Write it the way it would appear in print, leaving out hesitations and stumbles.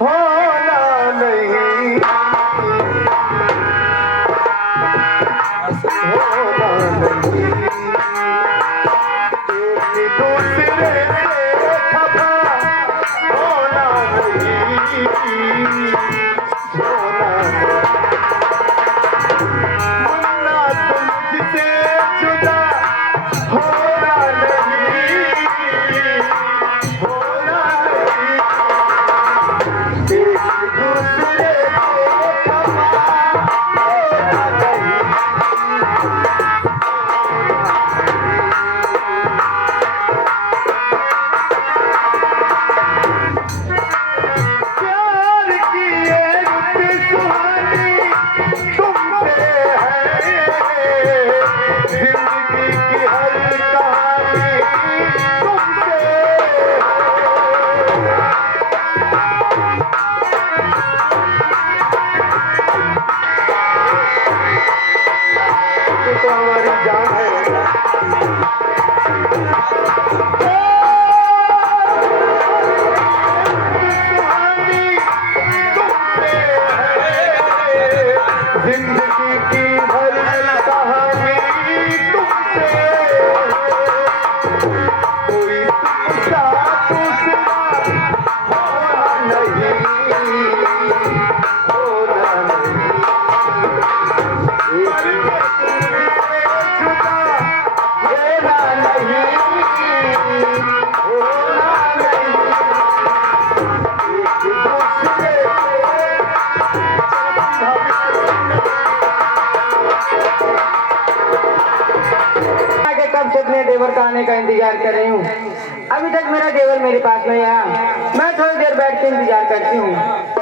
होना नहीं, होना नहीं, एक दूसरे से खफा होना नहीं, होना नहीं। मुन्ना तुमसे जुदा होना नहीं, होना नहीं, एक दूसरे से खफा होना नहीं। प्यार की ये रुत सुहानी तुमसे है, जिंदगी की हर कहानी तुमसे है। ये तो हमारी जान है। जिंदगी की हर कहानी तुमसे, कोई तुमसा दूसरा होना नहीं, होना नहीं, जुदा होना नहीं, होना नहीं, एक दूसरे के कब से अपने देवर का आने का इंतजार कर रही हूँ। अभी तक मेरा देवर मेरे पास नहीं आया। मैं थोड़ी देर बैठ के इंतजार करती हूँ।